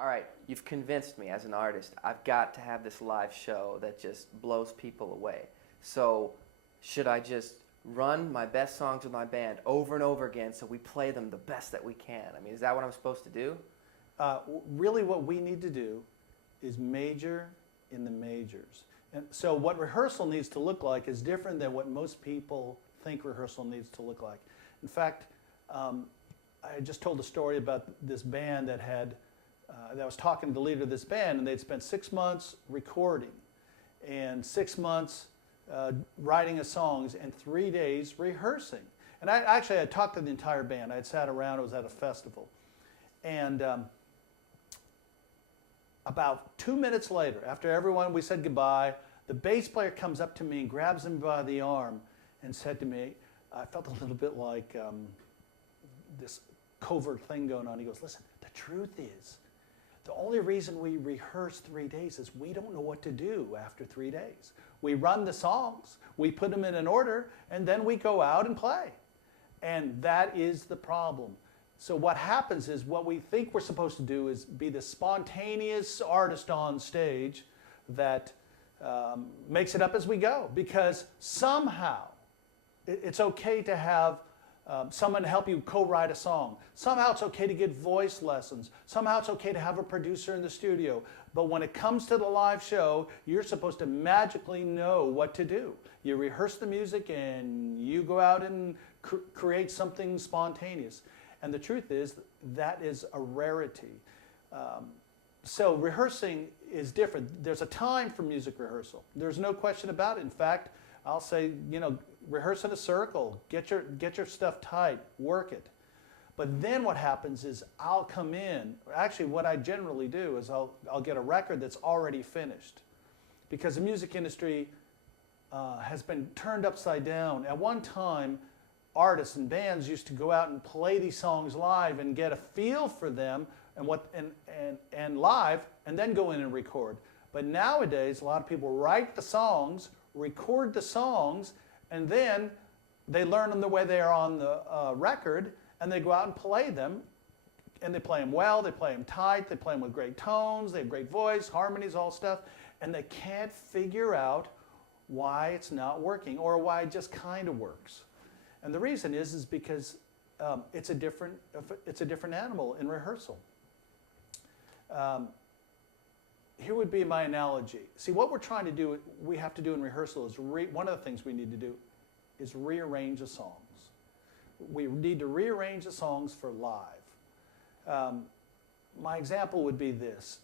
all right, you've convinced me as an artist. I've got to have this live show that just blows people away. So should I just run my best songs with my band over and over again so we play them the best that we can? I mean, is that what I'm supposed to do? Really what we need to do is major in the majors. And so what rehearsal needs to look like is different than what most people think rehearsal needs to look like. In fact, I just told a story about this band that was talking to the leader of this band, and they'd spent 6 months recording and 6 months writing of songs and 3 days rehearsing. And I had talked to the entire band. I had sat around, it was at a festival. And about 2 minutes later, after everyone, we said goodbye, the bass player comes up to me and grabs him by the arm and said to me, I felt a little bit like this covert thing going on. He goes, listen, the truth is, the only reason we rehearse 3 days is we don't know what to do after 3 days. We run the songs, we put them in an order, and then we go out and play. And that is the problem. So what happens is what we think we're supposed to do is be the spontaneous artist on stage that makes it up as we go. Because somehow it's okay to have someone to help you co-write a song. Somehow it's okay to get voice lessons. Somehow it's okay to have a producer in the studio. But when it comes to the live show, you're supposed to magically know what to do. You rehearse the music and you go out and create something spontaneous. And the truth is, that is a rarity. So rehearsing is different. There's a time for music rehearsal. There's no question about it. In fact, I'll say, rehearse in a circle. Get your stuff tight. Work it. But then what happens is I'll come in. Actually, what I generally do is I'll get a record that's already finished. Because the music industry has been turned upside down. At one time, artists and bands used to go out and play these songs live and get a feel for them and live, and then go in and record. But nowadays, a lot of people write the songs, record the songs, and then they learn them the way they are on the record, and they go out and play them. And they play them well, they play them tight, they play them with great tones, they have great voice, harmonies, all stuff, and they can't figure out why it's not working or why it just kind of works. And the reason is because it's a different animal in rehearsal. Here would be my analogy. See, what we're trying to do, we have to do in rehearsal is, one of the things we need to do is rearrange the songs. We need to rearrange the songs for live. My example would be this.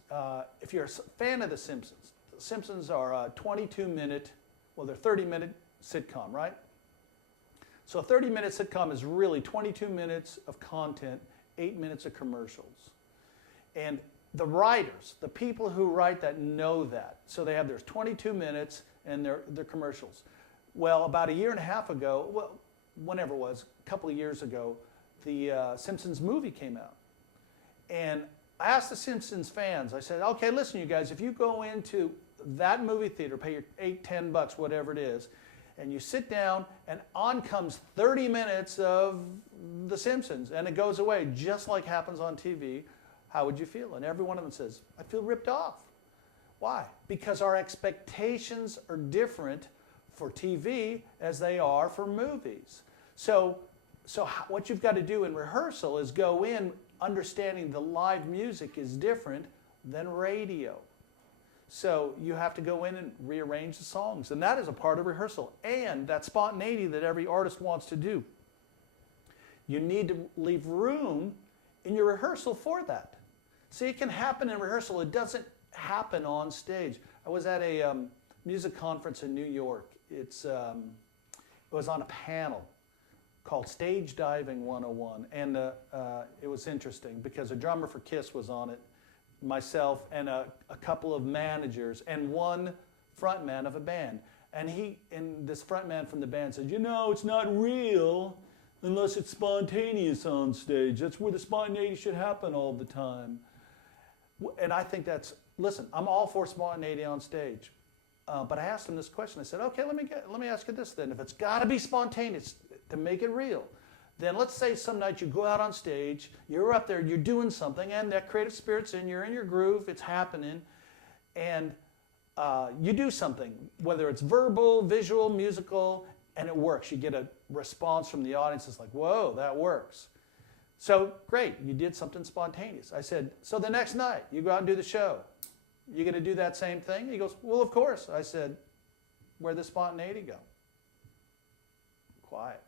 If you're a fan of The Simpsons are a 22-minute, well, they're 30-minute sitcom, right? So a 30-minute sitcom is really 22 minutes of content, 8 minutes of commercials. And the writers, the people who write that know that. So they have their 22 minutes and their commercials. Well, about a year and a half ago, well, whenever it was, a couple of years ago, the Simpsons movie came out. And I asked the Simpsons fans, I said, okay, listen, you guys, if you go into that movie theater, pay your $8, $10, whatever it is, and you sit down, and on comes 30 minutes of The Simpsons, and it goes away, just like happens on TV, how would you feel? And every one of them says, I feel ripped off. Why? Because our expectations are different for TV as they are for movies. So what you've got to do in rehearsal is go in understanding the live music is different than radio. So you have to go in and rearrange the songs. And that is a part of rehearsal. And that spontaneity that every artist wants to do. You need to leave room in your rehearsal for that. See, it can happen in rehearsal. It doesn't happen on stage. I was at a music conference in New York. It was on a panel called Stage Diving 101. And it was interesting because a drummer for Kiss was on it, myself, and a couple of managers, and one frontman of a band. And this frontman from the band said, it's not real unless it's spontaneous on stage. That's where the spontaneity should happen all the time. And I think listen, I'm all for spontaneity on stage. But I asked him this question. I said, okay, let me ask you this then. If it's got to be spontaneous to make it real, then let's say some night you go out on stage, you're up there, you're doing something, and that creative spirit's in, you're in your groove, it's happening, and you do something, whether it's verbal, visual, musical, and it works. You get a response from the audience. It's like, whoa, that works. So great, you did something spontaneous. I said, so the next night, you go out and do the show. You going to do that same thing? He goes, well, of course. I said, where'd the spontaneity go? Quiet.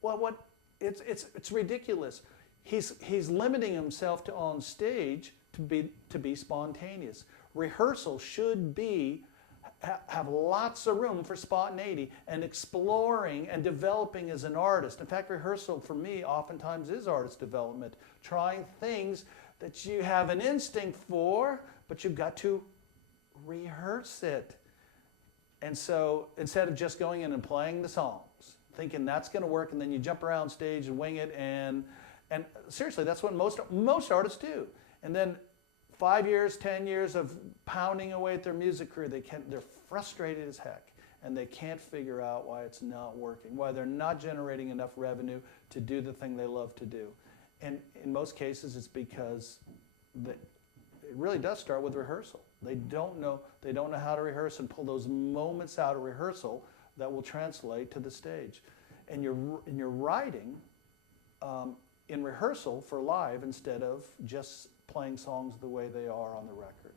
Well, what? It's ridiculous. He's limiting himself to on stage to be spontaneous. Rehearsal should have lots of room for spontaneity and exploring and developing as an artist. In fact, rehearsal for me oftentimes is artist development, trying things that you have an instinct for, but you've got to rehearse it. And so instead of just going in and playing the songs, thinking that's going to work, and then you jump around stage and wing it, and seriously, that's what most artists do. And then 5 years, 10 years of pounding away at their music career, they're frustrated as heck, and they can't figure out why it's not working, why they're not generating enough revenue to do the thing they love to do. And in most cases, it's because it really does start with rehearsal. They don't know how to rehearse and pull those moments out of rehearsal that will translate to the stage. And you're writing in rehearsal for live instead of just playing songs the way they are on the record.